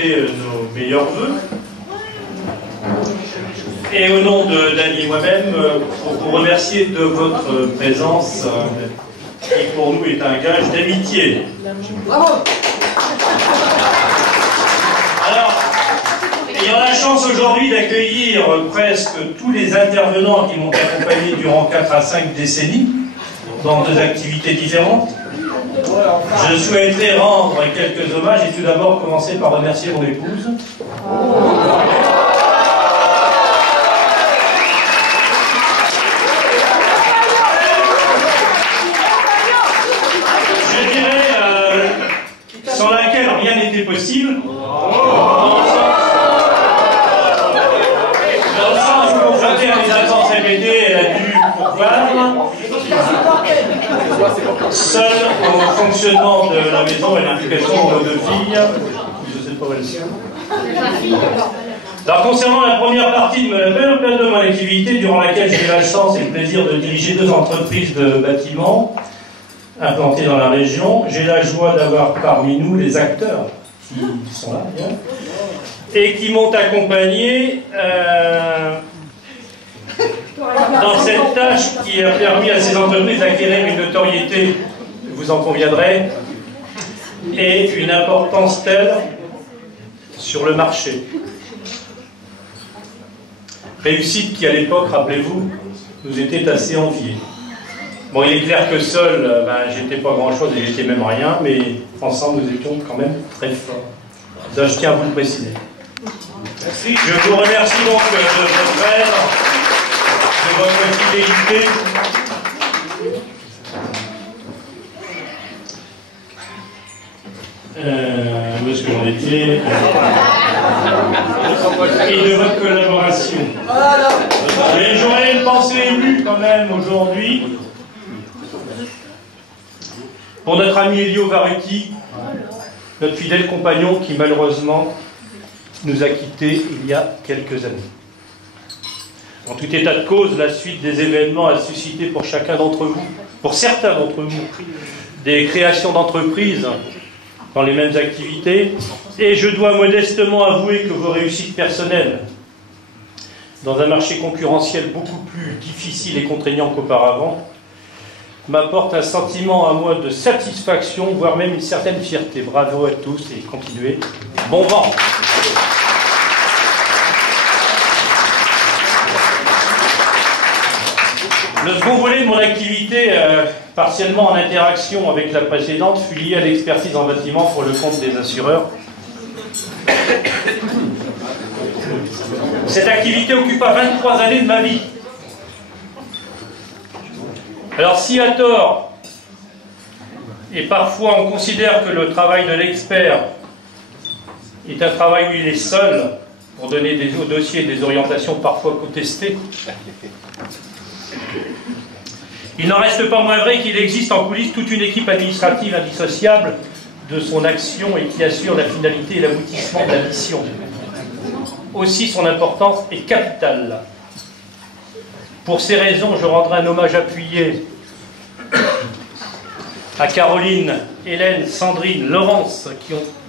présenter nos meilleurs vœux. Et au nom de Dany et moi-même, pour vous remercier de votre présence, qui pour nous est un gage d'amitié. Bravo! Alors, ayant la chance aujourd'hui d'accueillir presque tous les intervenants qui m'ont accompagné durant 4 à 5 décennies, dans 2 activités différentes, je souhaiterais rendre quelques hommages et tout d'abord commencer par remercier mon épouse. Je dirais sans laquelle rien n'était possible. Dans le sens où confrontée à des attentes répétées, elle a dû pourvoir. Seul au fonctionnement de la maison et l'implication de nos 2 filles, je sais pas où elles sont. Alors, concernant la première partie de la période de mon activité, durant laquelle j'ai eu la chance et le plaisir de diriger 2 entreprises de bâtiments implantées dans la région, j'ai la joie d'avoir parmi nous les acteurs qui sont là, bien, et qui m'ont accompagné dans cette tâche qui a permis à ces entreprises d'acquérir une notoriété, vous en conviendrez, et une importance telle sur le marché. Réussite qui, à l'époque, rappelez-vous, nous était assez enviée. Bon, il est clair que seul, j'étais pas grand-chose et j'étais même rien, mais ensemble, nous étions quand même très forts. Ça, je tiens à vous le préciser. Merci. Je vous remercie donc de votre aide, de votre fidélité. Où est-ce que j'en étais? Et de votre collaboration. Et j'aurais une pensée émue quand même aujourd'hui pour notre ami Elio Varuti, notre fidèle compagnon qui malheureusement nous a quittés il y a quelques années. En tout état de cause, la suite des événements a suscité pour chacun d'entre vous, pour certains d'entre vous, des créations d'entreprises dans les mêmes activités, et je dois modestement avouer que vos réussites personnelles, dans un marché concurrentiel beaucoup plus difficile et contraignant qu'auparavant, m'apportent un sentiment à moi de satisfaction, voire même une certaine fierté. Bravo à tous et continuez. Bon vent! Le second volet de mon activité, partiellement en interaction avec la précédente, fut lié à l'expertise en bâtiment pour le compte des assureurs. Cette activité occupa 23 années de ma vie. Alors si à tort, et parfois on considère que le travail de l'expert est un travail où il est seul pour donner au dossier des orientations parfois contestées, il n'en reste pas moins vrai qu'il existe en coulisses toute une équipe administrative indissociable de son action et qui assure la finalité et l'aboutissement de la mission. Aussi, son importance est capitale. Pour ces raisons, je rendrai un hommage appuyé à Caroline, Hélène, Sandrine, Laurence,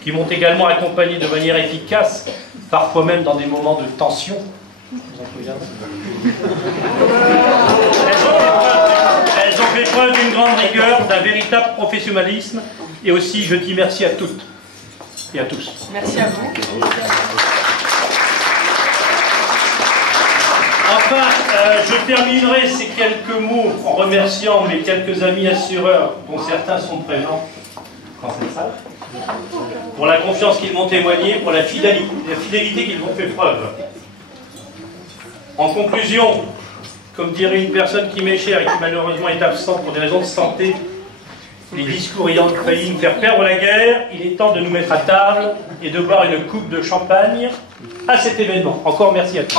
qui m'ont également accompagné de manière efficace, parfois même dans des moments de tension. Vous en souviendrez ? Elles ont fait preuve d'une grande rigueur, d'un véritable professionnalisme, et aussi je dis merci à toutes et à tous. Merci à vous. Enfin, je terminerai ces quelques mots en remerciant mes quelques amis assureurs, dont certains sont présents dans cette salle, pour la confiance qu'ils m'ont témoignée, pour la fidélité qu'ils m'ont fait preuve. En conclusion, comme dirait une personne qui m'est chère et qui malheureusement est absente pour des raisons de santé, les discours ayant failli nous faire perdre la guerre, il est temps de nous mettre à table et de boire une coupe de champagne à cet événement. Encore merci à tous.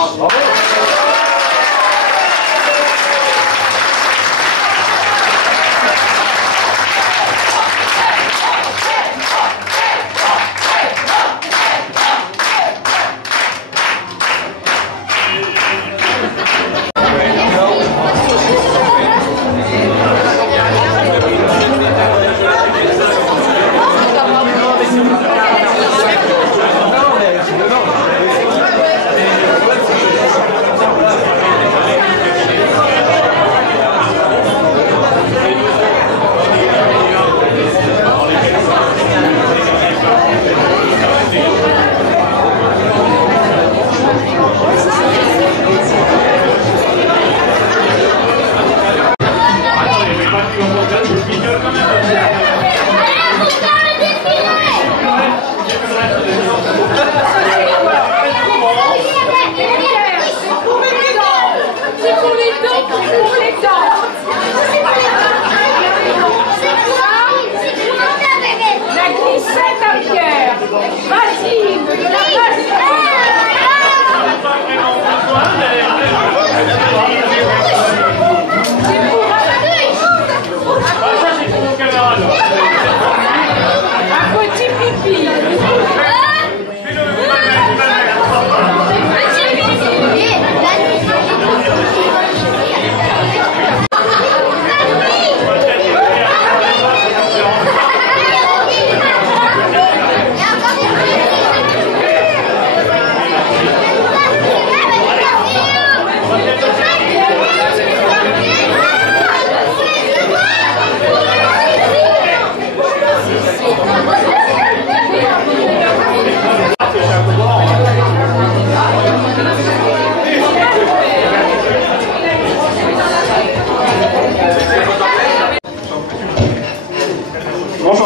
Bonjour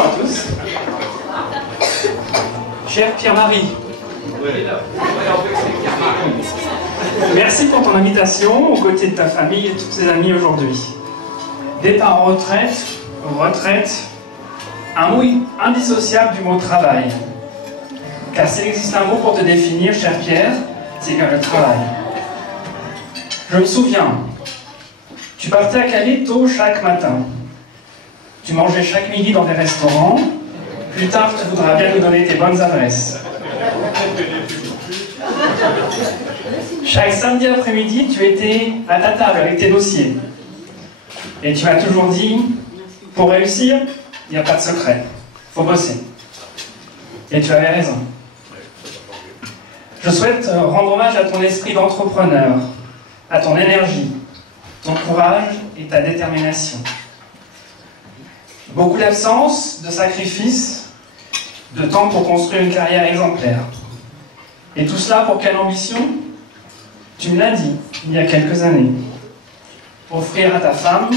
à tous. Cher Pierre-Marie, merci pour ton invitation aux côtés de ta famille et de tous tes amis aujourd'hui. Départ en retraite, un mot indissociable du mot travail. Car s'il existe un mot pour te définir, cher Pierre, c'est bien le travail. Je me souviens, tu partais à Calais tôt chaque matin. Tu mangeais chaque midi dans des restaurants. Plus tard, tu voudras bien nous donner tes bonnes adresses. Chaque samedi après-midi, tu étais à ta table avec tes dossiers. Et tu m'as toujours dit, pour réussir, il n'y a pas de secret. Il faut bosser. Et tu avais raison. Je souhaite rendre hommage à ton esprit d'entrepreneur, à ton énergie, ton courage et ta détermination. Beaucoup d'absence, de sacrifices, de temps pour construire une carrière exemplaire. Et tout cela pour quelle ambition? Tu me l'as dit il y a quelques années. Offrir à ta femme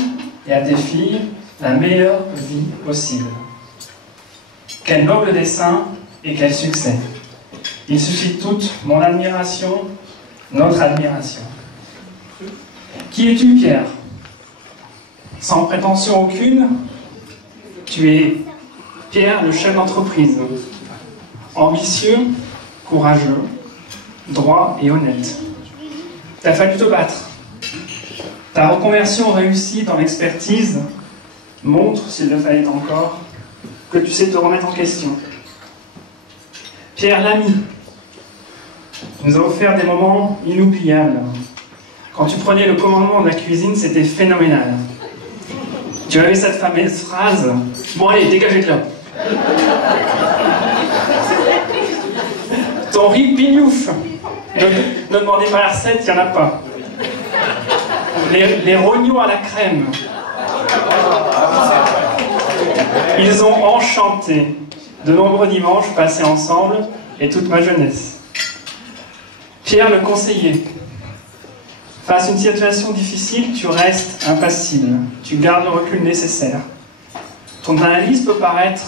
et à tes filles la meilleure vie possible. Quel noble dessein et quel succès. Il suscite toute mon admiration, notre admiration. Qui es-tu, Pierre? Sans prétention aucune, tu es Pierre, le chef d'entreprise. Ambitieux, courageux, droit et honnête. T'as fallu te battre. Ta reconversion réussie dans l'expertise montre, s'il le fallait encore, que tu sais te remettre en question. Pierre l'ami nous a offert des moments inoubliables. Quand tu prenais le commandement de la cuisine, c'était phénoménal. Tu avais cette fameuse phrase « Bon allez, dégagez de là !» Ton riz pignouf. Ne demandez pas la recette, il n'y en a pas. Les rognons à la crème. Ils ont enchanté de nombreux dimanches passés ensemble et toute ma jeunesse. Pierre le conseiller. Face à une situation difficile, tu restes impassible. Tu gardes le recul nécessaire. Ton analyse peut paraître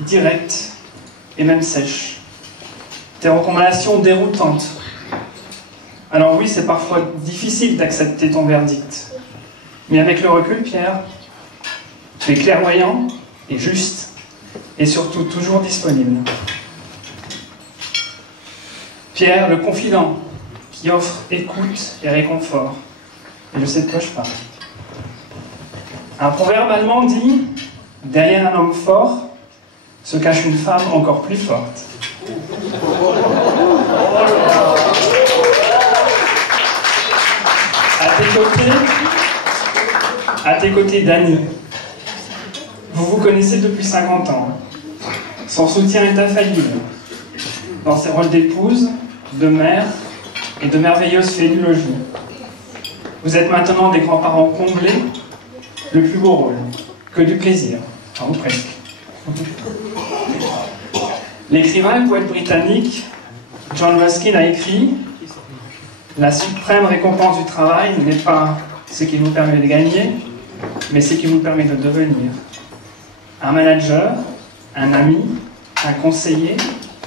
directe et même sèche. Tes recommandations déroutantes. Alors oui, c'est parfois difficile d'accepter ton verdict. Mais avec le recul, Pierre, tu es clairvoyant et juste. Et surtout toujours disponible. Pierre, le confident, qui offre écoute et réconfort. Et je sais de quoi je parle. Un proverbe allemand dit « Derrière un homme fort se cache une femme encore plus forte. » À tes côtés, Dany. Vous vous connaissez depuis 50 ans. Son soutien est infaillible. Dans ses rôles d'épouse, de mère et de merveilleuse fée du logis. Vous êtes maintenant des grands-parents comblés, le plus beau rôle, que du plaisir, enfin, ou presque. L'écrivain et poète britannique John Ruskin a écrit « La suprême récompense du travail n'est pas ce qui vous permet de gagner, mais ce qui vous permet de devenir. Un manager, un ami, un conseiller,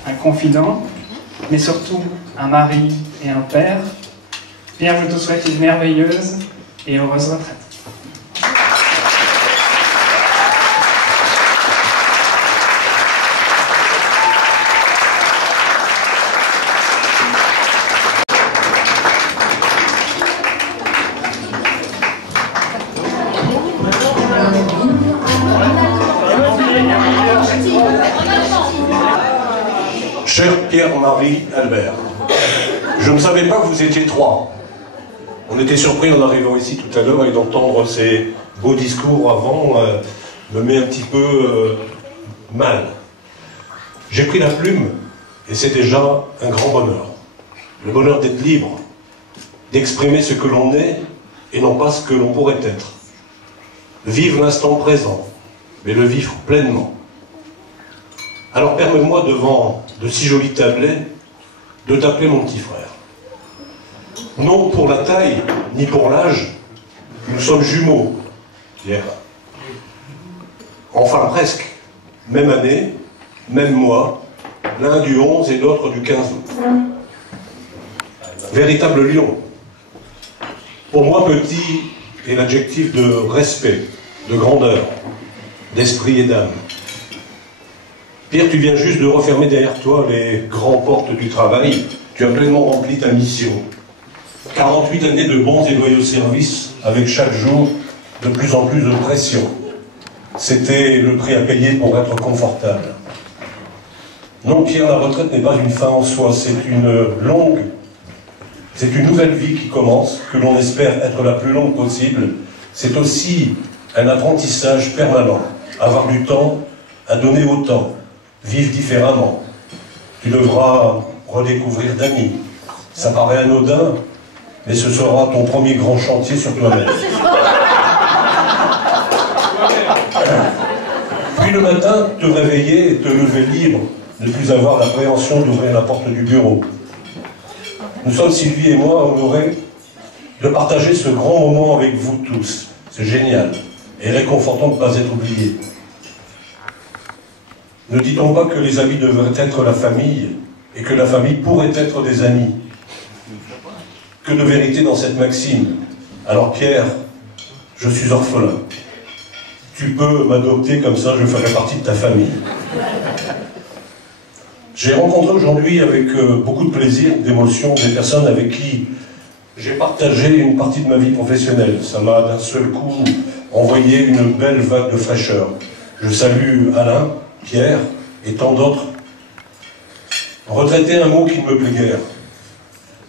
un confident, mais surtout un mari et un père. Pierre, je te souhaite une merveilleuse et heureuse retraite. Cher Pierre-Marie Albert, je ne savais pas que vous étiez trois. On était surpris en arrivant ici tout à l'heure et d'entendre ces beaux discours avant me met un petit peu mal. J'ai pris la plume et c'est déjà un grand bonheur. Le bonheur d'être libre, d'exprimer ce que l'on est et non pas ce que l'on pourrait être. Vivre l'instant présent, mais le vivre pleinement. Alors permets-moi, devant de si jolis tablets, de t'appeler mon petit frère. Non pour la taille, ni pour l'âge, nous sommes jumeaux, Pierre. Enfin presque, même année, même mois, l'un du 11 et l'autre du 15 août. Véritable lion. Pour moi, petit est l'adjectif de respect, de grandeur, d'esprit et d'âme. Pierre, tu viens juste de refermer derrière toi les grandes portes du travail. Tu as pleinement rempli ta mission. 48 années de bons et loyaux services, avec chaque jour de plus en plus de pression. C'était le prix à payer pour être confortable. Non, Pierre, la retraite n'est pas une fin en soi, c'est une nouvelle vie qui commence, que l'on espère être la plus longue possible. C'est aussi un apprentissage permanent, avoir du temps à donner au temps, vivre différemment. Tu devras redécouvrir d'amis. Ça paraît anodin, mais ce sera ton premier grand chantier sur toi-même. Puis le matin, te réveiller et te lever libre, ne plus avoir l'appréhension d'ouvrir la porte du bureau. Nous sommes, Sylvie et moi, honorés de partager ce grand moment avec vous tous. C'est génial et réconfortant de ne pas être oublié. Ne dit-on pas que les amis devraient être la famille et que la famille pourrait être des amis? Que de vérité dans cette maxime. Alors Pierre, je suis orphelin. Tu peux m'adopter comme ça, je ferai partie de ta famille. J'ai rencontré aujourd'hui avec beaucoup de plaisir, d'émotion, des personnes avec qui j'ai partagé une partie de ma vie professionnelle. Ça m'a d'un seul coup envoyé une belle vague de fraîcheur. Je salue Alain, Pierre et tant d'autres. Retraiter un mot qui ne me plaît guère.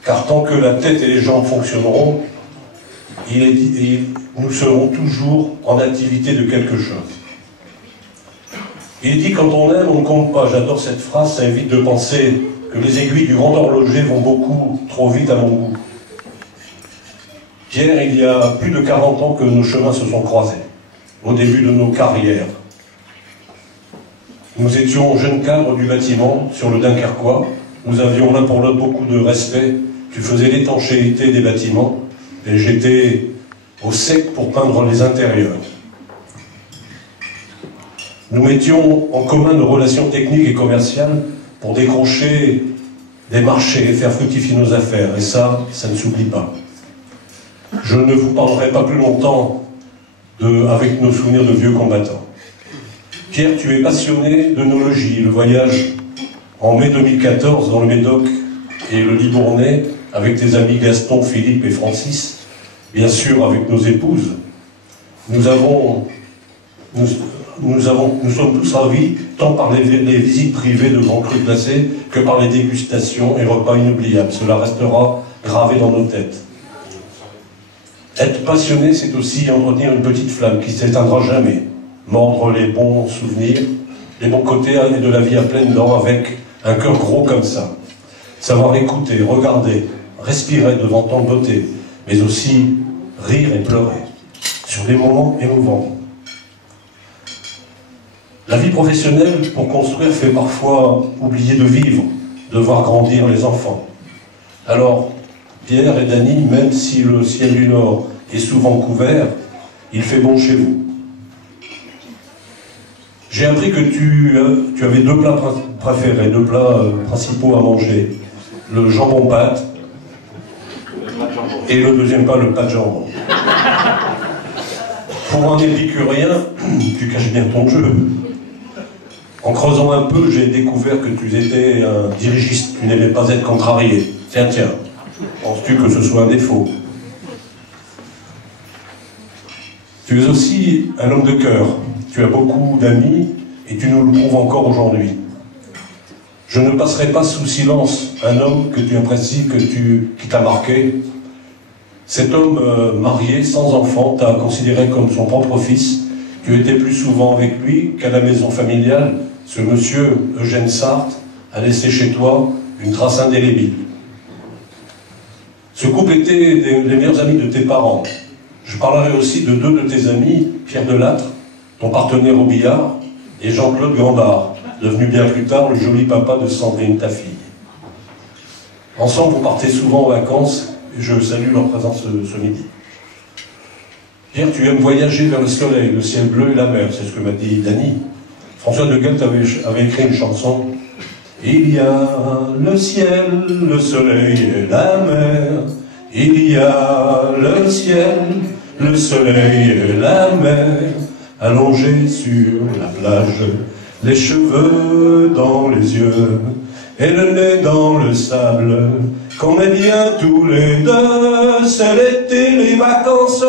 Car tant que la tête et les jambes fonctionneront, nous serons toujours en activité de quelque chose. Il est dit quand on aime, on ne compte pas. J'adore cette phrase, ça évite de penser que les aiguilles du grand horloger vont beaucoup trop vite à mon goût. Pierre, il y a plus de 40 ans que nos chemins se sont croisés, au début de nos carrières. Nous étions jeunes cadres du bâtiment, sur le Dunkerquois. Nous avions l'un pour l'autre beaucoup de respect. Tu faisais l'étanchéité des bâtiments, et j'étais au sec pour peindre les intérieurs. Nous mettions en commun nos relations techniques et commerciales pour décrocher des marchés et faire fructifier nos affaires. Et ça ne s'oublie pas. Je ne vous parlerai pas plus longtemps avec nos souvenirs de vieux combattants. Pierre, tu es passionné d'œnologie. Le voyage en mai 2014 dans le Médoc et le Libournais avec tes amis Gaston, Philippe et Francis, bien sûr avec nos épouses. Nous sommes tous ravis, tant par les visites privées de grands crus glacés que par les dégustations et repas inoubliables. Cela restera gravé dans nos têtes. Être passionné, c'est aussi entretenir une petite flamme qui ne s'éteindra jamais. Mordre les bons souvenirs, les bons côtés de la vie à pleines dents avec un cœur gros comme ça. Savoir écouter, regarder, respirer devant tant de beauté, mais aussi rire et pleurer sur des moments émouvants. La vie professionnelle, pour construire, fait parfois oublier de vivre, de voir grandir les enfants. Alors, Pierre et Dany, même si le ciel du Nord est souvent couvert, il fait bon chez vous. J'ai appris que tu avais deux plats préférés, deux plats principaux à manger. Le jambon pâte et le deuxième plat, le pas de jambon. Pour un épicurien, tu caches bien ton jeu. En creusant un peu, j'ai découvert que tu étais un dirigiste, tu n'aimais pas être contrarié. Tiens, penses-tu que ce soit un défaut? Tu es aussi un homme de cœur. Tu as beaucoup d'amis et tu nous le prouves encore aujourd'hui. Je ne passerai pas sous silence un homme que tu apprécies, qui t'a marqué. Cet homme marié, sans enfant, t'a considéré comme son propre fils. Tu étais plus souvent avec lui qu'à la maison familiale. Ce monsieur, Eugène Sartre, a laissé chez toi une trace indélébile. Ce couple était les meilleurs amis de tes parents. Je parlerai aussi de deux de tes amis, Pierre Delattre, ton partenaire au billard, et Jean-Claude Gambard, devenu bien plus tard le joli papa de Sandrine, ta fille. Ensemble, vous partez souvent en vacances, et je salue leur présence ce midi. Pierre, tu aimes voyager vers le soleil, le ciel bleu et la mer, c'est ce que m'a dit Dany. François de Goethe avait écrit une chanson. Il y a le ciel, le soleil et la mer. Il y a le ciel, le soleil et la mer. Allongés sur la plage, les cheveux dans les yeux et le nez dans le sable. Qu'on est bien tous les deux, c'est l'été, les vacances.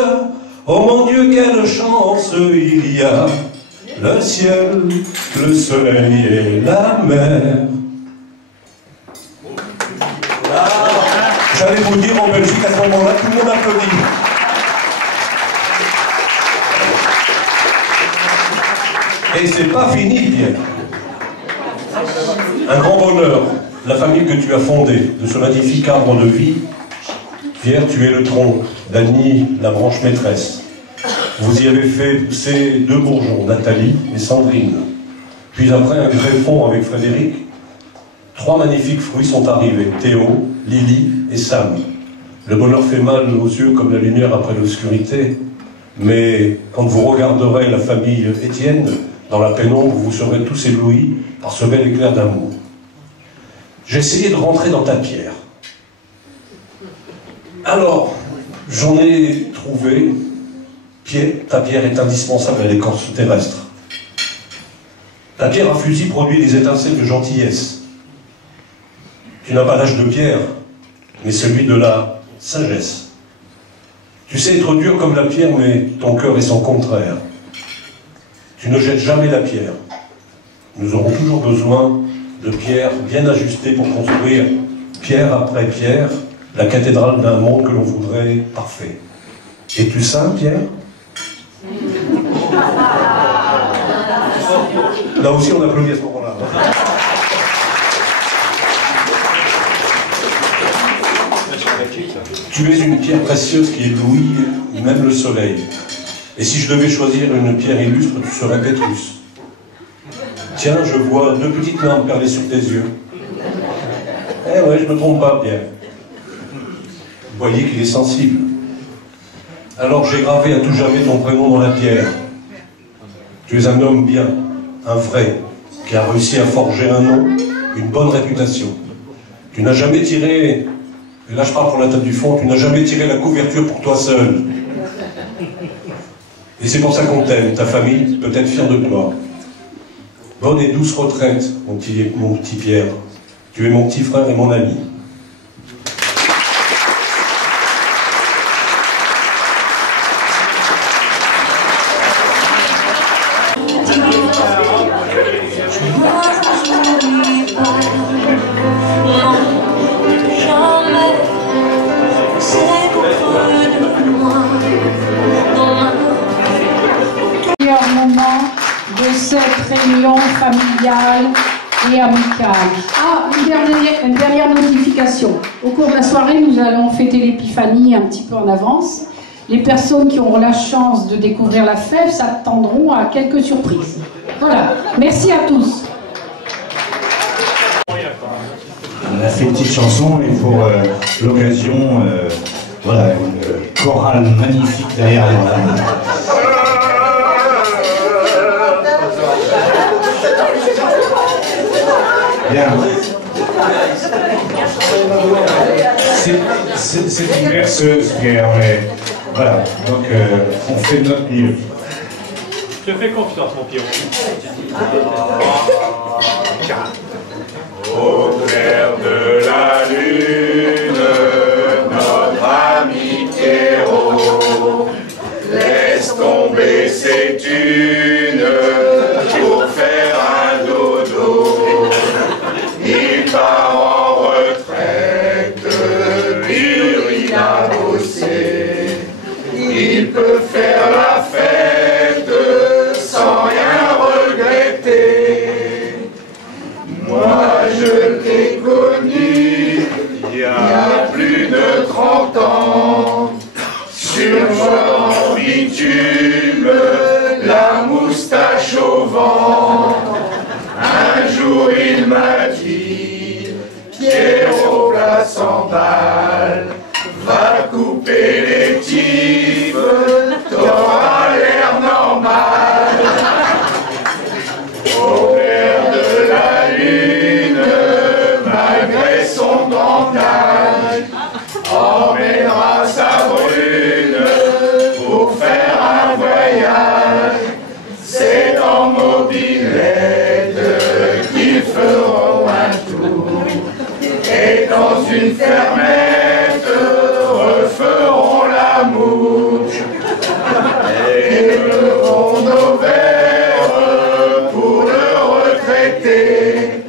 Oh mon Dieu, quelle chance il y a, le ciel, le soleil et la mer. Ah, j'allais vous dire en Belgique, à ce moment-là, tout le monde applaudit. Et c'est pas fini, Pierre. Un grand bonheur, la famille que tu as fondée, de ce magnifique arbre de vie. Pierre, tu es le tronc, Dany, la branche maîtresse. Vous y avez fait pousser 2 bourgeons, Nathalie et Sandrine. Puis après un greffon avec Frédéric, 3 magnifiques fruits sont arrivés, Théo, Lily et Sam. Le bonheur fait mal aux yeux comme la lumière après l'obscurité, mais quand vous regarderez la famille Étienne, dans la pénombre, vous serez tous éblouis par ce bel éclair d'amour. J'ai essayé de rentrer dans ta pierre. Alors, j'en ai trouvé. Ta pierre est indispensable à l'écorce terrestre. Ta pierre à fusil produit des étincelles de gentillesse. Tu n'as pas l'âge de pierre, mais celui de la sagesse. Tu sais être dur comme la pierre, mais ton cœur est son contraire. Tu ne jettes jamais la pierre. Nous aurons toujours besoin de pierres bien ajustées pour construire, pierre après pierre, la cathédrale d'un monde que l'on voudrait parfait. Es-tu saint, Pierre? Là aussi, on applaudit à ce moment-là. Tu es une pierre précieuse qui éblouit même le soleil. Et si je devais choisir une pierre illustre, tu serais Pétrus. Tiens, je vois 2 petites larmes perler sur tes yeux. Eh ouais, je me trompe pas, Pierre. Vous voyez qu'il est sensible. Alors j'ai gravé à tout jamais ton prénom dans la pierre. Tu es un homme bien, un vrai, qui a réussi à forger un nom, une bonne réputation. Tu n'as jamais tiré, et là je parle pour la table du fond, tu n'as jamais tiré la couverture pour toi seul. Et c'est pour ça qu'on t'aime, ta famille peut être fière de toi. Bonne et douce retraite, mon petit Pierre. Tu es mon petit frère et mon ami. Réunion familiale et amicale. Ah, une dernière notification. Au cours de la soirée, nous allons fêter l'épiphanie un petit peu en avance. Les personnes qui auront la chance de découvrir la fève s'attendront à quelques surprises. Voilà. Merci à tous. On a fait une petite chanson et pour l'occasion, voilà, une chorale magnifique derrière nous. Bien. C'est une berceuse, Pierre, mais voilà, donc on fait de notre mieux. Je te fais confiance, mon pion. Au clair de la lune, notre ami Pierrot laisse tomber ses thunes pour faire un dodo. Il part en retraite, pur il a bossé. Il peut faire la fête sans rien regretter. il m'a dit, Pierrot, place en balle, va couper les tifs, t'auras l'air normal. Au clair de la lune, malgré son grand âge, emmènera sa brune pour faire un voyage. C'est en mobilette qu'ils feront un tour, et dans une fermette referont l'amour, et beurront nos verres pour le retraiter,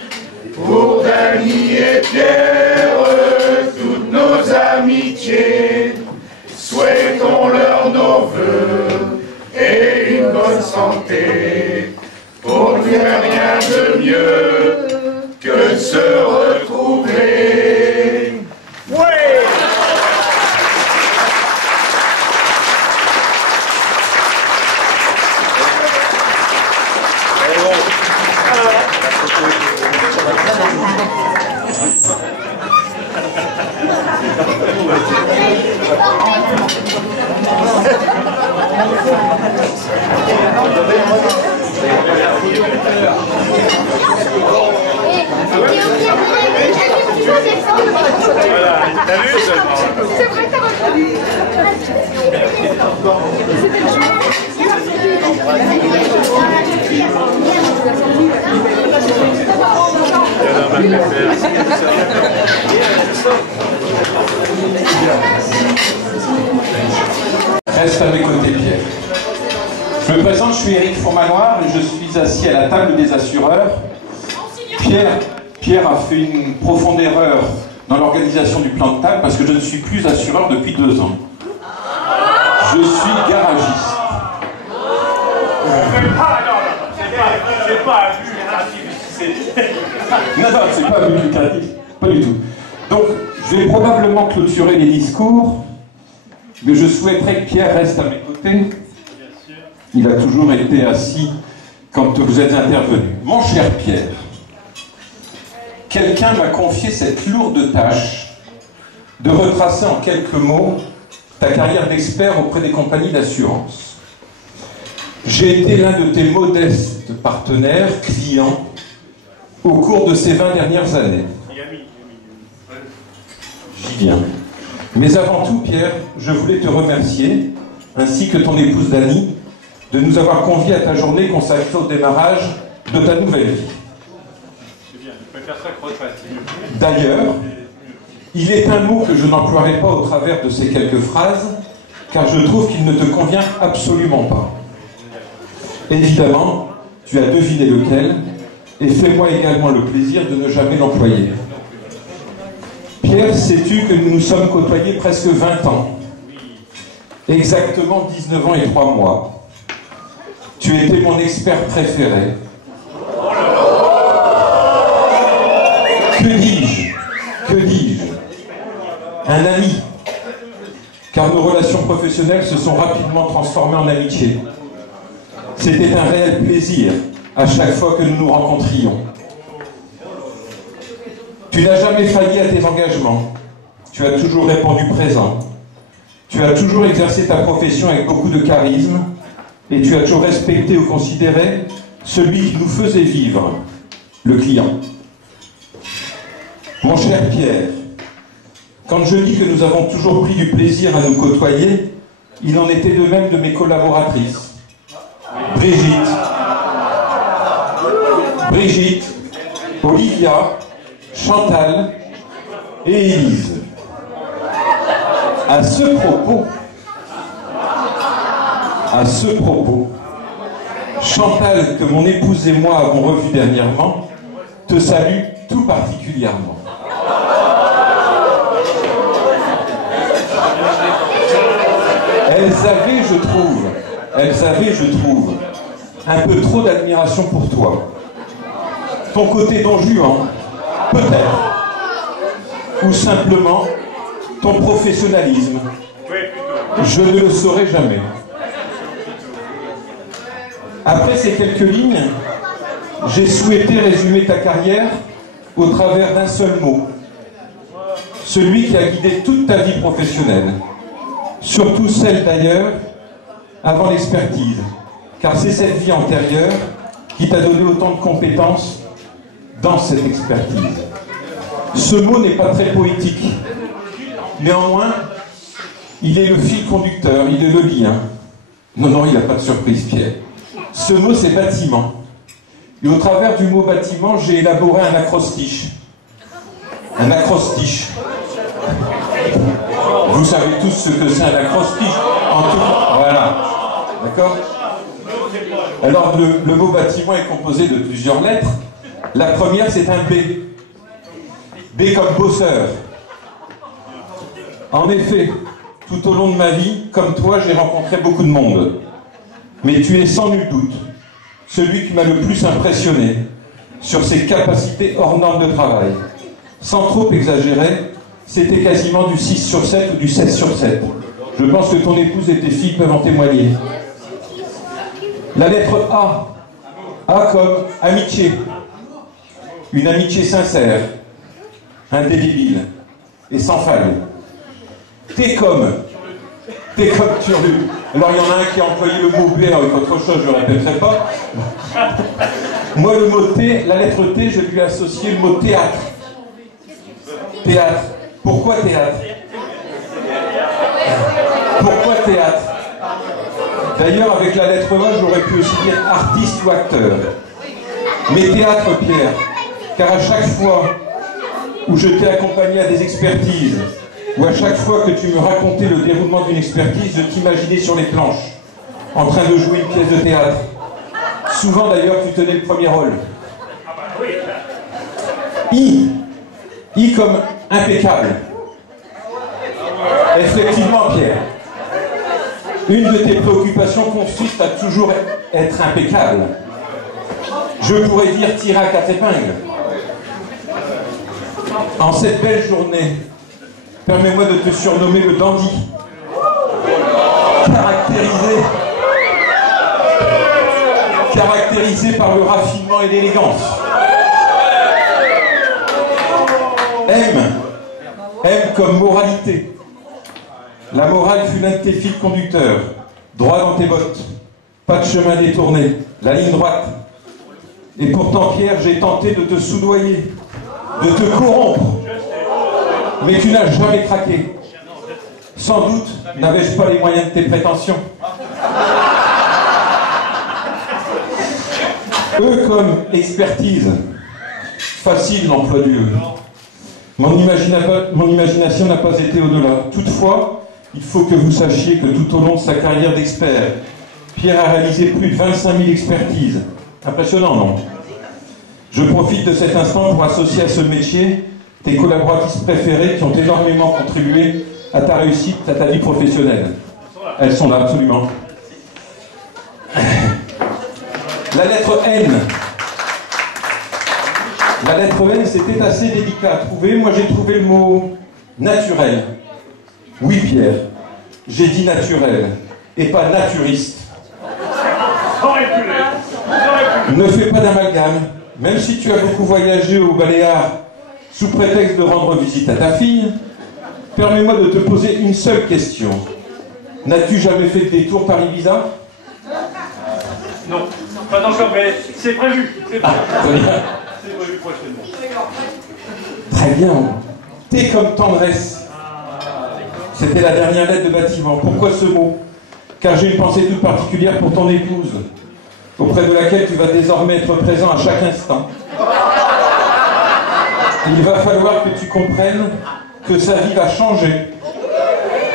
pour Dany et Pierre, toutes nos amitiés, souhaitons-leur nos vœux et une bonne santé, pour ne faire rien de mieux que de se retrouver. Ouais! T'as vu seulement? C'est vrai, t'as reconnu. Reste à mes côtés, Pierre. Je me présente, je suis Éric Fourmanoir et je suis assis à la table des assureurs. Pierre a fait une profonde erreur dans l'organisation du plan de table parce que je ne suis plus assureur depuis 2 ans. Je suis garagiste. C'est pas un but lucratif. Non, c'est pas un but lucratif. Pas du tout. Donc, je vais probablement clôturer les discours, mais je souhaiterais que Pierre reste à mes côtés. Il a toujours été assis quand vous êtes intervenu. Mon cher Pierre, quelqu'un m'a confié cette lourde tâche de retracer en quelques mots ta carrière d'expert auprès des compagnies d'assurance. J'ai été l'un de tes modestes partenaires, clients, au cours de ces 20 dernières années. J'y viens. Mais avant tout, Pierre, je voulais te remercier, ainsi que ton épouse Dany, de nous avoir conviés à ta journée consacrée au démarrage de ta nouvelle vie. C'est bien, je préfère ça que retraite. D'ailleurs, il est un mot que je n'emploierai pas au travers de ces quelques phrases, car je trouve qu'il ne te convient absolument pas. Évidemment, tu as deviné lequel, et fais-moi également le plaisir de ne jamais l'employer. Pierre, sais-tu que nous nous sommes côtoyés presque 20 ans? Exactement 19 ans et 3 mois. Tu étais mon expert préféré. Que dis-je? Que dis-je? Un ami. Car nos relations professionnelles se sont rapidement transformées en amitié. C'était un réel plaisir à chaque fois que nous nous rencontrions. Tu n'as jamais failli à tes engagements. Tu as toujours répondu présent. Tu as toujours exercé ta profession avec beaucoup de charisme et tu as toujours respecté ou considéré celui qui nous faisait vivre, le client. Mon cher Pierre, quand je dis que nous avons toujours pris du plaisir à nous côtoyer, il en était de même de mes collaboratrices. Brigitte, Olivia, Chantal et Élise. À ce propos, Chantal, que mon épouse et moi avons revu dernièrement, te salue tout particulièrement. Elles avaient, je trouve, un peu trop d'admiration pour toi. Ton côté Don Juan, peut-être. Ou simplement ton professionnalisme. Je ne le saurai jamais. Après ces quelques lignes, j'ai souhaité résumer ta carrière au travers d'un seul mot. Celui qui a guidé toute ta vie professionnelle. Surtout celle d'ailleurs avant l'expertise. Car c'est cette vie antérieure qui t'a donné autant de compétences dans cette expertise. Ce mot n'est pas très poétique. Néanmoins, il est le fil conducteur, il est le lien. Non, il n'a pas de surprise, Pierre. Ce mot, c'est bâtiment. Et au travers du mot bâtiment, j'ai élaboré un acrostiche. Un acrostiche. Vous savez tous ce que c'est un acrostiche. En tout, voilà. D'accord? Alors, le mot bâtiment est composé de plusieurs lettres. La première, c'est un B. B comme bosseur. En effet, tout au long de ma vie, comme toi, j'ai rencontré beaucoup de monde. Mais tu es sans nul doute celui qui m'a le plus impressionné sur ses capacités hors normes de travail. Sans trop exagérer, c'était quasiment du 6 sur 7 ou du 16 sur 7. Je pense que ton épouse et tes filles peuvent en témoigner. La lettre A. A comme amitié. Une amitié sincère, indélébile et sans faille. T comme turlu. Alors il y en a un qui a employé le mot B avec autre chose, je ne répéterai pas. Moi le mot T, la lettre T, je lui ai associé le mot théâtre. Théâtre. Pourquoi théâtre? Pourquoi théâtre? D'ailleurs avec la lettre A, j'aurais pu aussi dire artiste ou acteur. Mais théâtre, Pierre, car à chaque fois où je t'ai accompagné à des expertises, ou à chaque fois que tu me racontais le déroulement d'une expertise, je t'imaginais sur les planches, en train de jouer une pièce de théâtre. Souvent d'ailleurs, tu tenais le premier rôle. I comme impeccable. Effectivement, Pierre, une de tes préoccupations consiste à toujours être impeccable. Je pourrais dire tirer à quatre épingles. En cette belle journée, permets-moi de te surnommer le dandy, caractérisé par le raffinement et l'élégance. M comme moralité. La morale fut l'un de tes fils conducteurs. Droit dans tes bottes, pas de chemin détourné, la ligne droite. Et pourtant, Pierre, j'ai tenté de te soudoyer, de te corrompre. Mais tu n'as jamais craqué. Sans doute n'avais-je pas les moyens de tes prétentions. E comme expertise. Facile l'emploi du E. Mon imagination n'a pas été au-delà. Toutefois, il faut que vous sachiez que tout au long de sa carrière d'expert, Pierre a réalisé plus de 25 000 expertises. Impressionnant, non? Je profite de cet instant pour associer à ce métier tes collaboratrices préférées qui ont énormément contribué à ta réussite, à ta vie professionnelle. Elles sont là, absolument. La lettre N. La lettre N, c'était assez délicat à trouver. Moi, j'ai trouvé le mot naturel. Oui, Pierre, j'ai dit naturel, et pas naturiste. Ne fais pas d'amalgame. Même si tu as beaucoup voyagé aux Baléares sous prétexte de rendre visite à ta fille, permets-moi de te poser une seule question. N'as-tu jamais fait de détour par Ibiza? Non, pas encore, mais c'est prévu. C'est prévu. Très bien. C'est prévu prochainement. Très bien. T comme tendresse. C'était la dernière lettre de bâtiment. Pourquoi ce mot? Car j'ai une pensée toute particulière pour ton épouse, auprès de laquelle tu vas désormais être présent à chaque instant. Il va falloir que tu comprennes que sa vie va changer,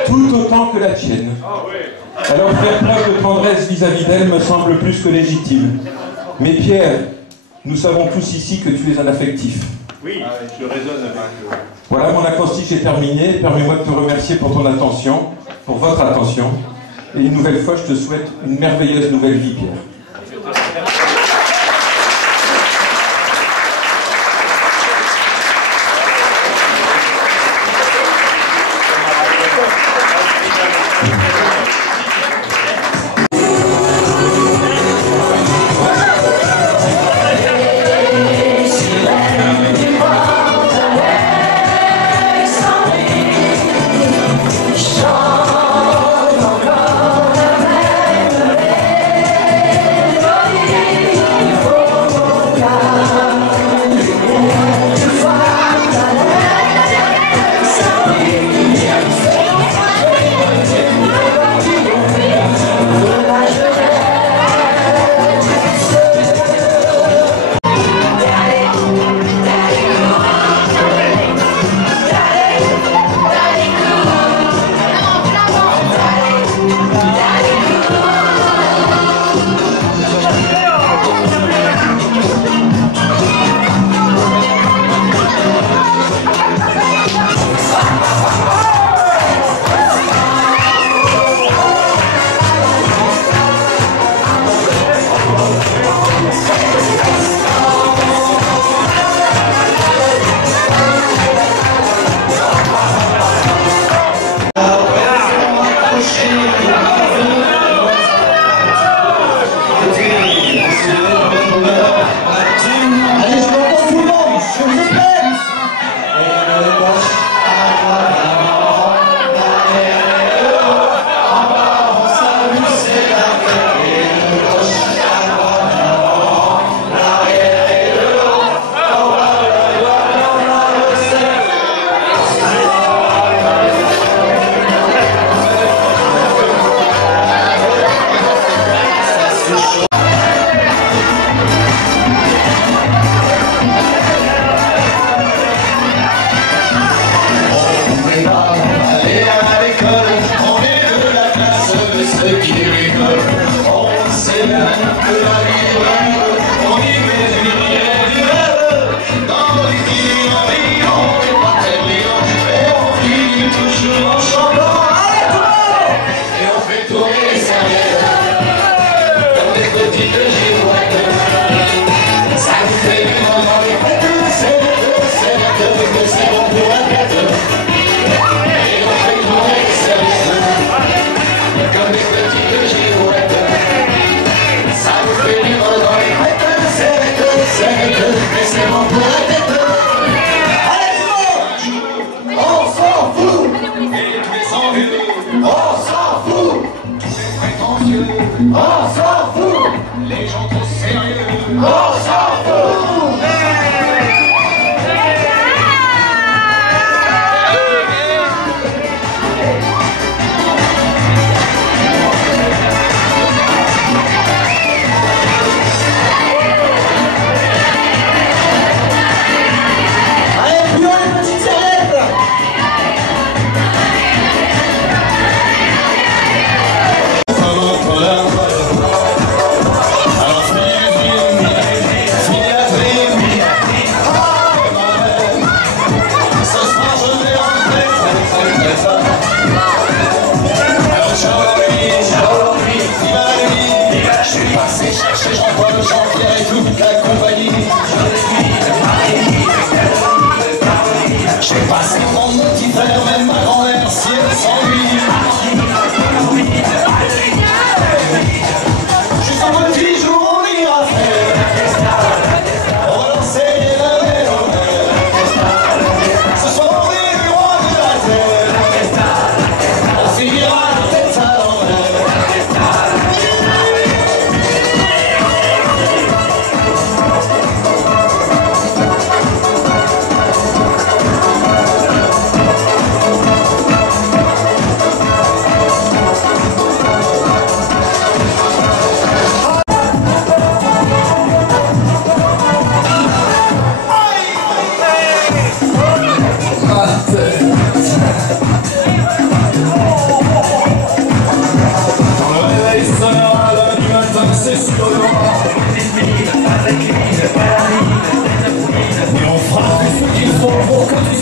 tout autant que la tienne. Alors faire preuve de tendresse vis-à-vis d'elle me semble plus que légitime. Mais Pierre, nous savons tous ici que tu es un affectif. Oui, je raisonne avec... Voilà, mon acrostiche est terminé. Permets-moi de te remercier pour ton attention, pour votre attention. Et une nouvelle fois, je te souhaite une merveilleuse nouvelle vie, Pierre.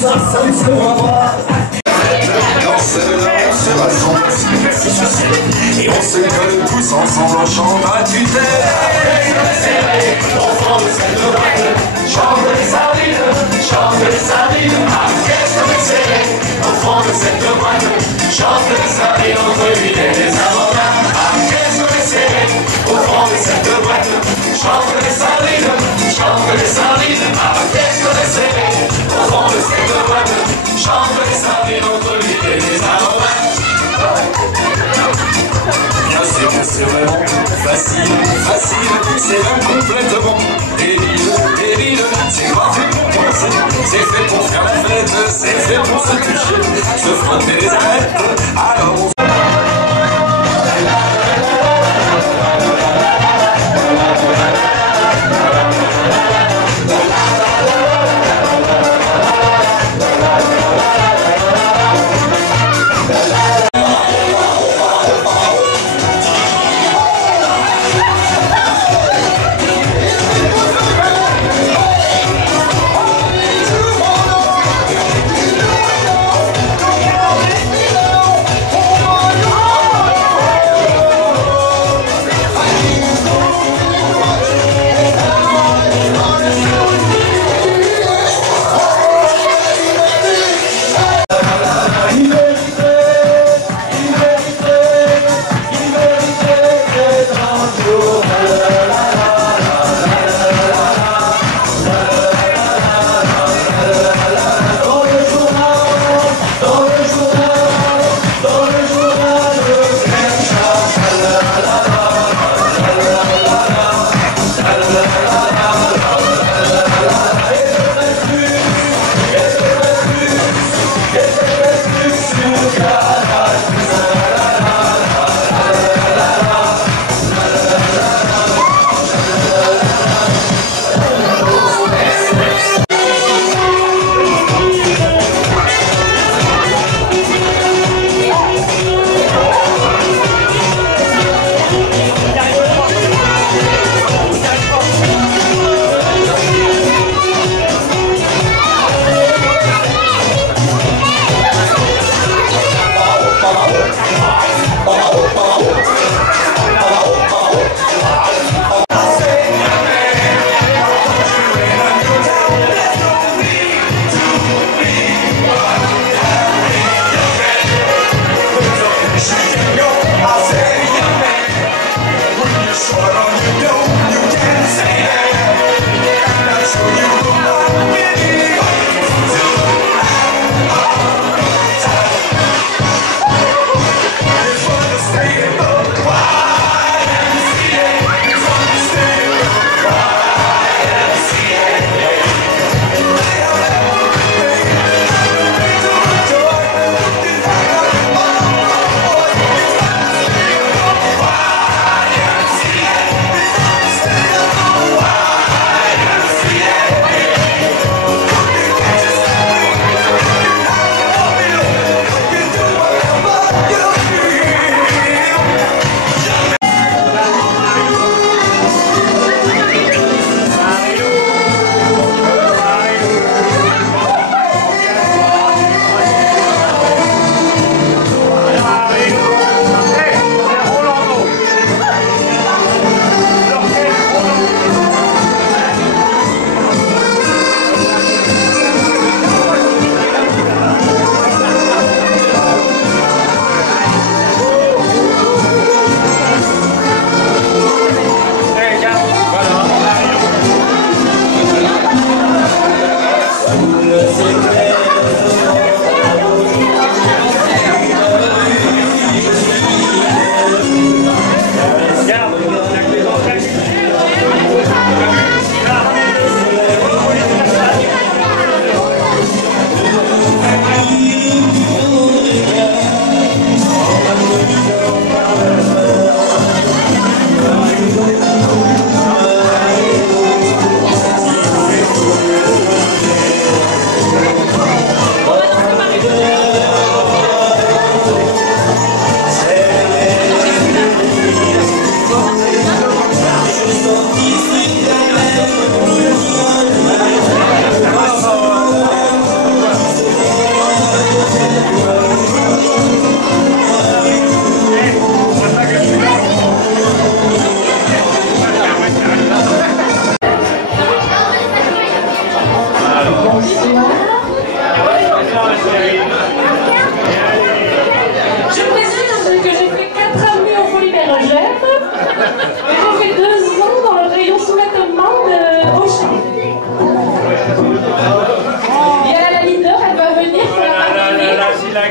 ça ne se voit pas. Dans celle-là, on se rassemble, et on se colle tous ensemble en chantant à tue-tête. Chante les sardines, chante les sardines, ah qu'est-ce qu'on est serré au fond de cette boîte. Chante les sardines entre l'huile et les avocats, ah qu'est-ce qu'on est serré au fond de cette boîte. Chante les sardines, ah qu'est-ce qu'on est serré au fond de cette boîte. Chante les sardines entre l'huile et les avocats. Bien sûr que c'est vraiment facile, c'est même complètement débile, c'est pas fait pour penser, c'est fait pour faire la fête, c'est fait pour se toucher, se frotter les arêtes, alors on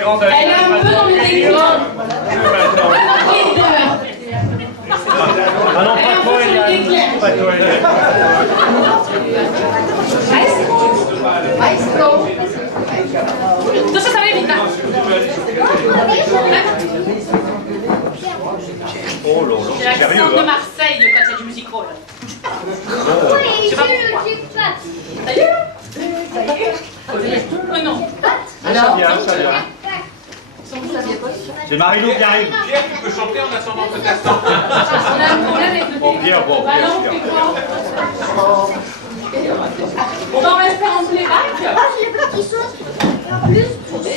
rentre avec Elle est un peu dans le déclin. Ah non, pas toi, Eliane. Pas toi, Eliane. Maestro. Entonces sabe imitar. Oh là là, C'est c'est l'accent sérieux, de hein. Marseille quand il y a du music hall. Oui, Je sais pas j'ai pourquoi. pas. Ça y est? Oh non. Ça vient, ça vient. C'est Marilou qui arrive. Pierre, tu peux chanter en attendant peut-être. On a un problème avec le Bon, Pierre, bon, Bah Pierre, non, Pierre. c'est quoi? Bon, bah on va se faire en playback. Ah, j'ai pas qui saute. En plus, pour ça.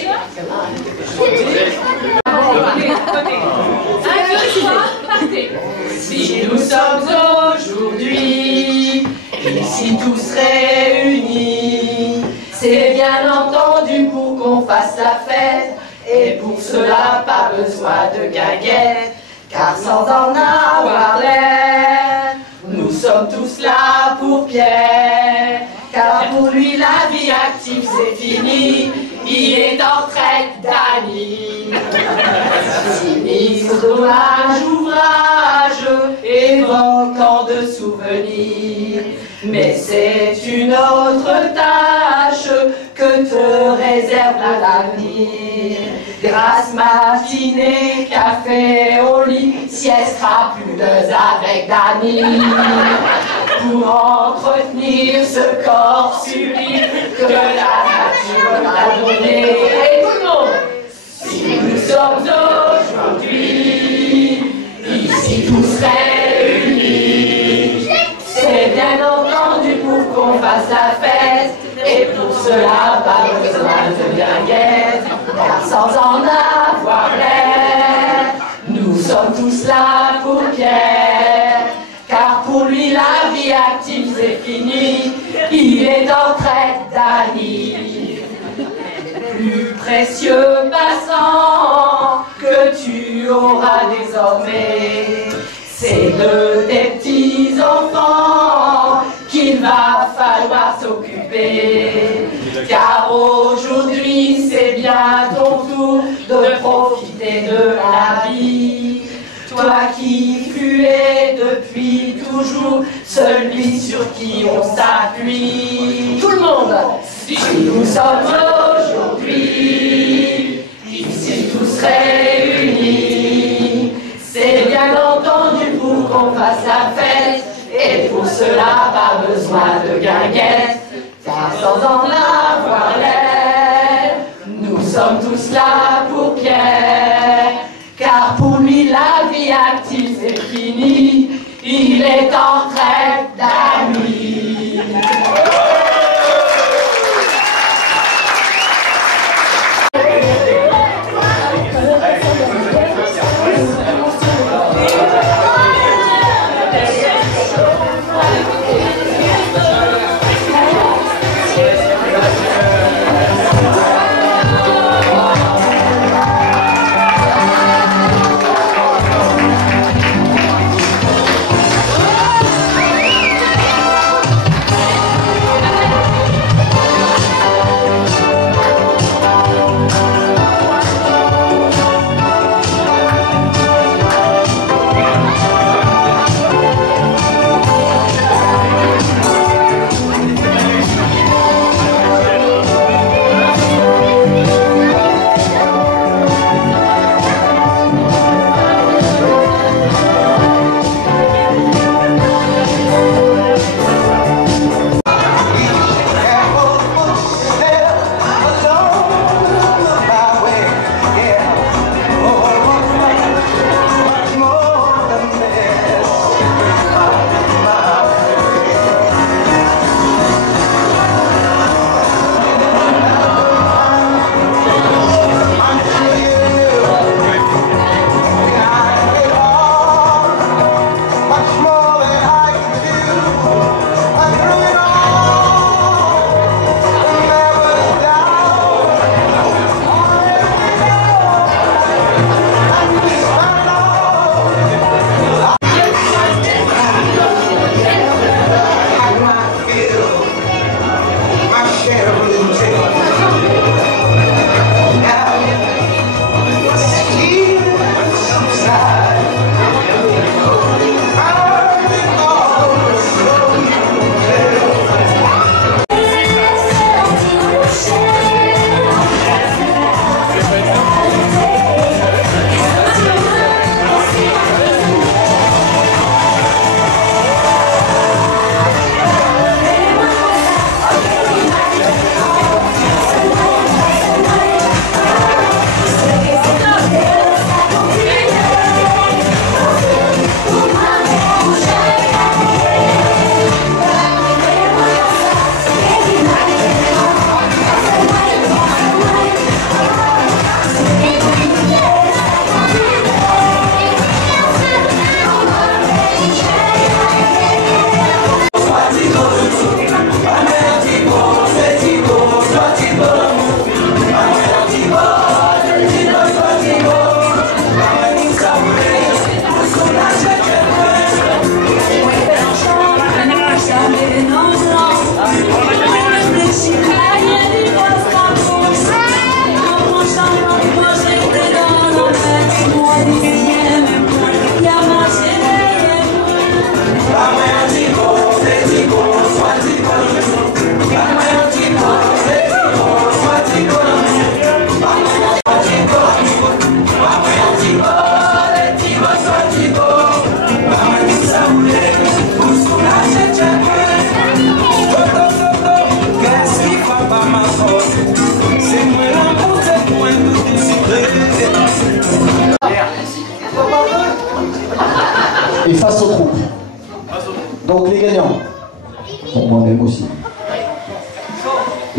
Un, deux, trois, partez. Si nous sommes aujourd'hui ici tous réunis, c'est bien entendu pour qu'on fasse la fête, et pour cela pas besoin de guinguettes, car sans en avoir l'air, nous sommes tous là pour Pierre, car pour lui la vie active c'est fini, il est en traite d'Annie. Sinistre dommage ouvrage, évoquant de souvenirs, mais c'est une autre tâche que te réserve l'avenir. Grâce matinée, café au lit, sieste rapuleuse avec Dany, pour entretenir ce corps sublime que la nature t'a donné. Et tout le monde, si nous sommes aujourd'hui ici tous réunis, c'est bien entendu pour qu'on fasse la fête, et pour cela pas besoin de guinguettes, car sans en avoir l'air, nous sommes tous là pour Pierre, car pour lui la vie active c'est fini, il est en traite d'Annie. Plus précieux passant que tu auras désormais, c'est de tes petits enfants qu'il va falloir s'occuper, car aujourd'hui c'est bien ton tour de profiter de la vie. Toi qui fus depuis toujours celui sur qui on s'appuie. Tout le monde, si nous sommes aujourd'hui ici tous réunis, c'est bien entendu pour qu'on fasse la fête, et pour cela pas besoin de guinguettes, car sans en avoir l'air, nous sommes tous là pour Pierre, car pour lui la vie active c'est fini, il est en traite d'Annie.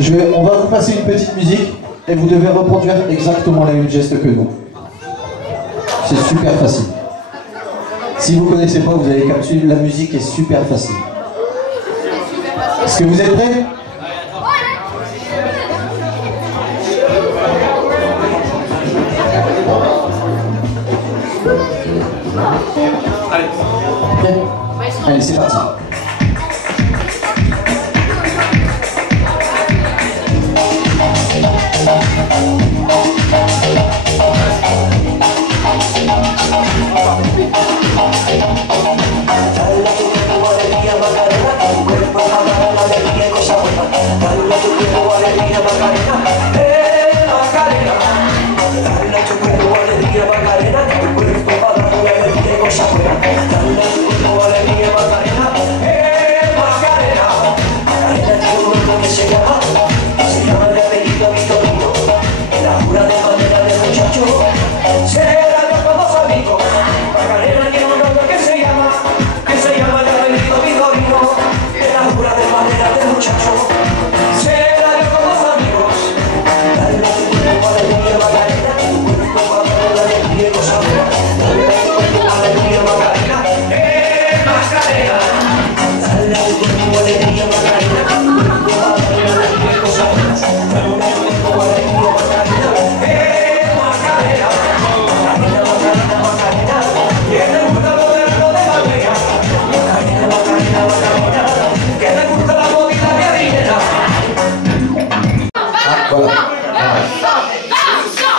On va vous passer une petite musique et vous devez reproduire exactement les mêmes gestes que nous. C'est super facile. Si vous ne connaissez pas, vous avez capté, la musique est super facile. Est-ce que vous êtes prêts? Allez, c'est parti.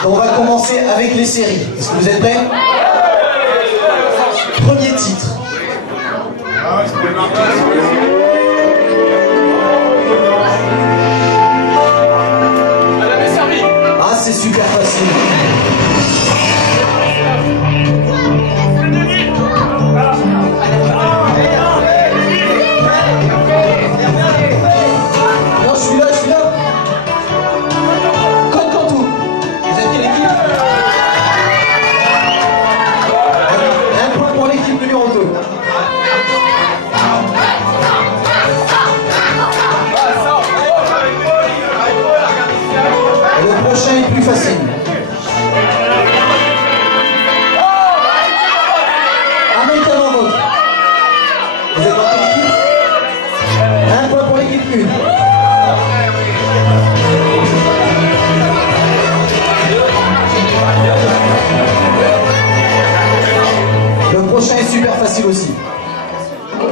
On va commencer avec les séries. Est-ce que vous êtes prêts? Premier titre. Ah, c'est super facile. Non, je suis là. Plus facile. Américain en vote. Vous êtes dans quelle équipe? Un point pour l'équipe 1. Le prochain est super facile aussi. Ah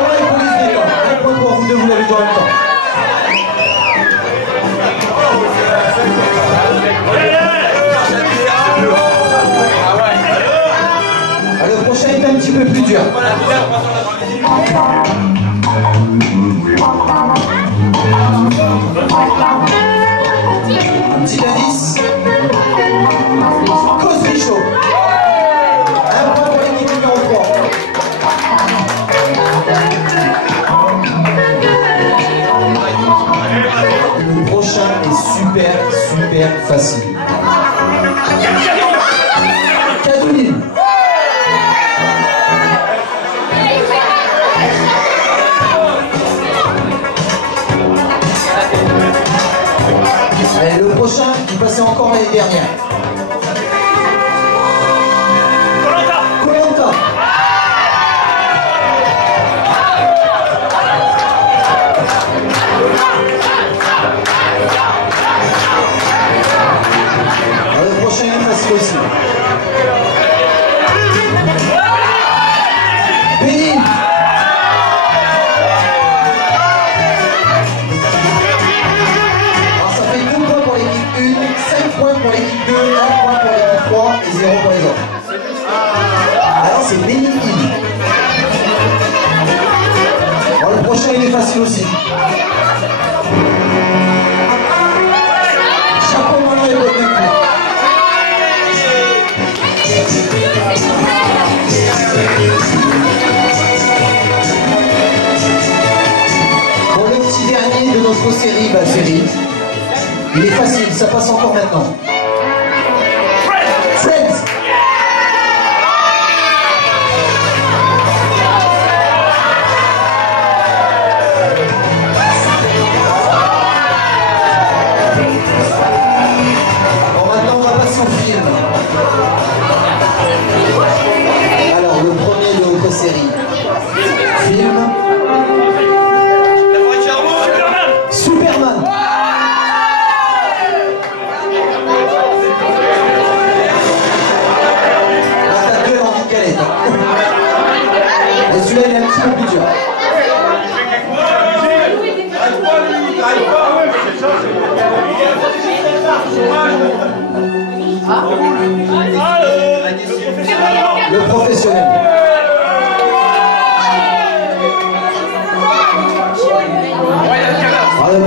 ouais, police d'accord. Un point pour vous deux, vous l'avez dit en même temps. Le prochain est un petit peu plus dur. Un petit indice. Cosby Show. Un point pour l'équipe numéro 3. Le prochain est super facile. Cadeline. Et le prochain, il passait encore l'année dernière. Koh-Lanta. Le prochain est facile aussi. Bénin. Pour l'équipe 2, 1 point pour l'équipe 3 et 0 pour les autres. Alors c'est Benny Hill. Bon, le prochain il est facile aussi. Chapeau maintenant et bottes de cuir. Bon, le petit dernier de notre série, il est facile, ça passe encore maintenant. Friends.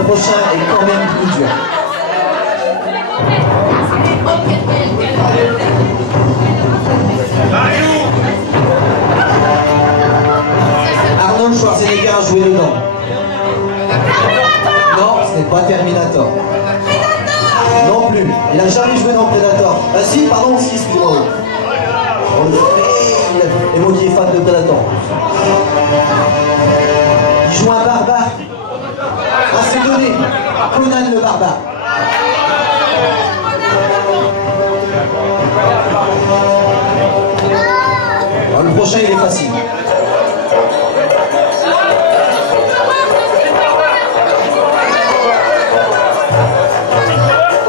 prochain est quand même plus dur. Arnold Schwarzenegger a joué dedans. Non, ce n'est pas Terminator. Non plus. Il n'a jamais joué dans Predator. Ah si, pardon, si, excuse-moi. Et moi qui est fan de Predator. Il joue un barbare. Ah, c'est donné. Conan le barbare. Alors, le prochain, il est facile.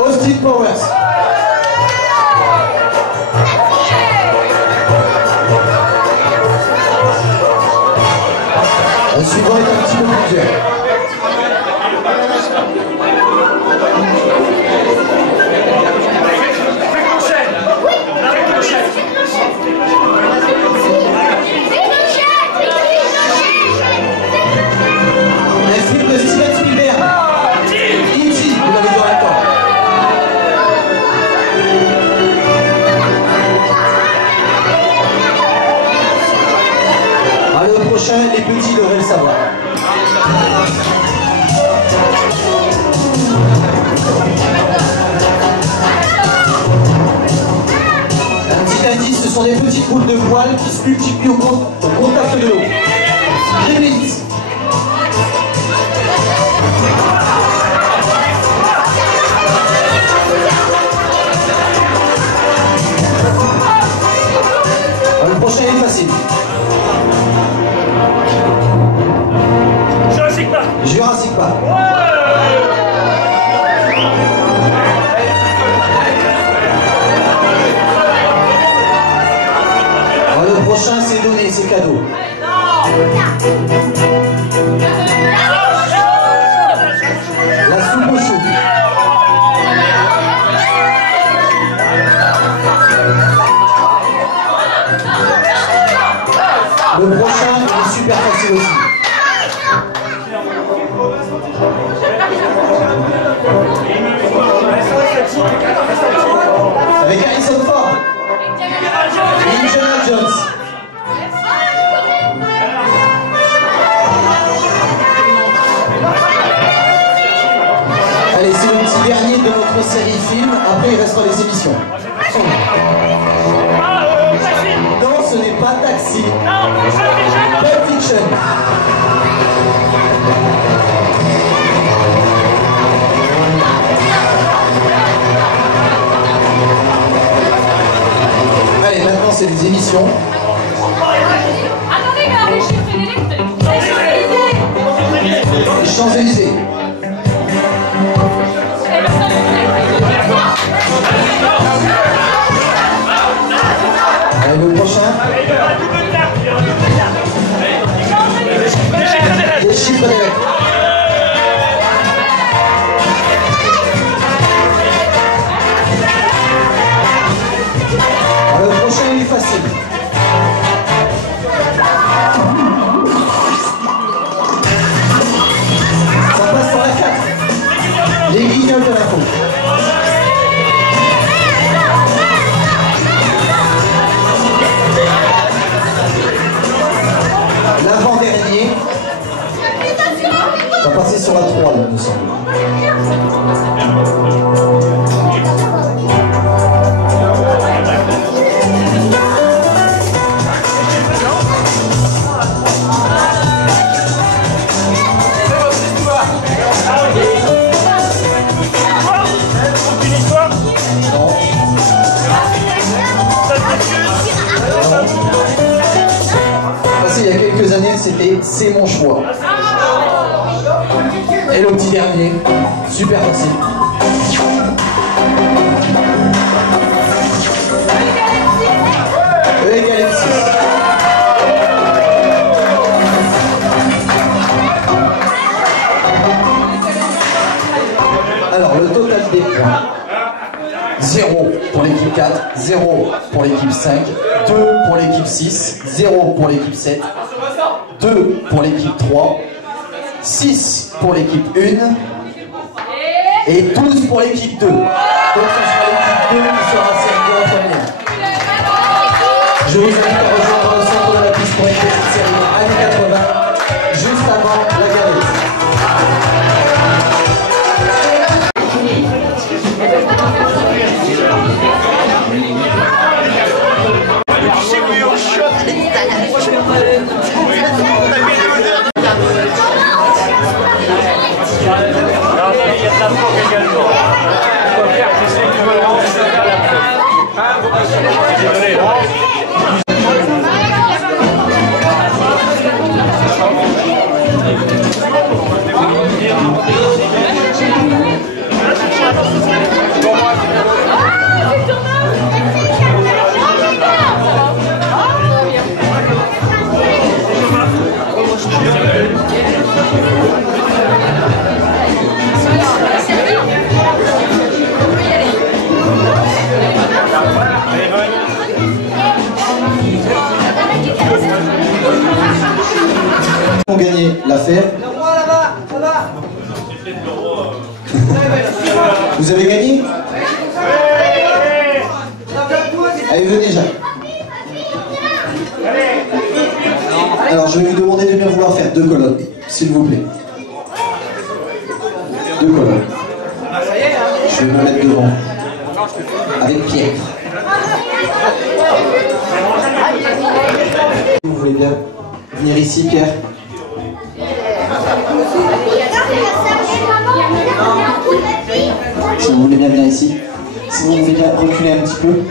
Austin Powers. Le suivant est un petit peu plus dur. Un film de Steven Spielberg. E.T. Vous l'avez dit en même temps. Ah, le prochain, les petits devraient le savoir. Un petit indice, ce sont des petites boules de poils qui se multiplient au contact de l'eau. Gremlins. Le prochain est facile. Jurassic Park. Jurassic Park. Le prochain, c'est donné, c'est cadeau. La soupe au chou. Le prochain, il est super facile aussi. Avec Harrison Ford. Indiana Jones. Allez, c'est le petit dernier de notre série film. Après, il restera les émissions. Non, ce n'est pas Taxi. Pulp Fiction. Allez, maintenant, c'est des émissions. Attendez, mais les chiffres et les lettres, Les Champs-Élysées. Allez, le prochain. Les chiffres des lettres. Le prochain, il est facile. Ça passe par la 4. Les guignols de l'info. L'avant-dernier. Ça va passer sur la 3, là, il me semble. Il y a quelques années, c'était C'est mon choix. Et le petit dernier, super facile. E égale M6. Alors, le total des points. 0 pour l'équipe 4, 0 pour l'équipe 5, 2 pour l'équipe 6, 0 pour l'équipe 7, 2 pour l'équipe 3, 6 pour l'équipe 1 Et 12 pour l'équipe 2. Donc ce sera l'équipe 2 qui sera servie en première. Je vous invite à rejoindre le centre de la piste pour une petite série années 80, juste avant la galerie. Pour gagner l'affaire. Vous avez gagné? Allez, venez, Jacques. Alors, je vais vous demander de bien vouloir faire 2 colonnes, s'il vous plaît. 2 colonnes. Je vais me mettre devant. Avec Pierre. Vous voulez bien venir ici, Pierre? Si vous voulez bien venir ici. Si vous voulez bien reculer un petit peu.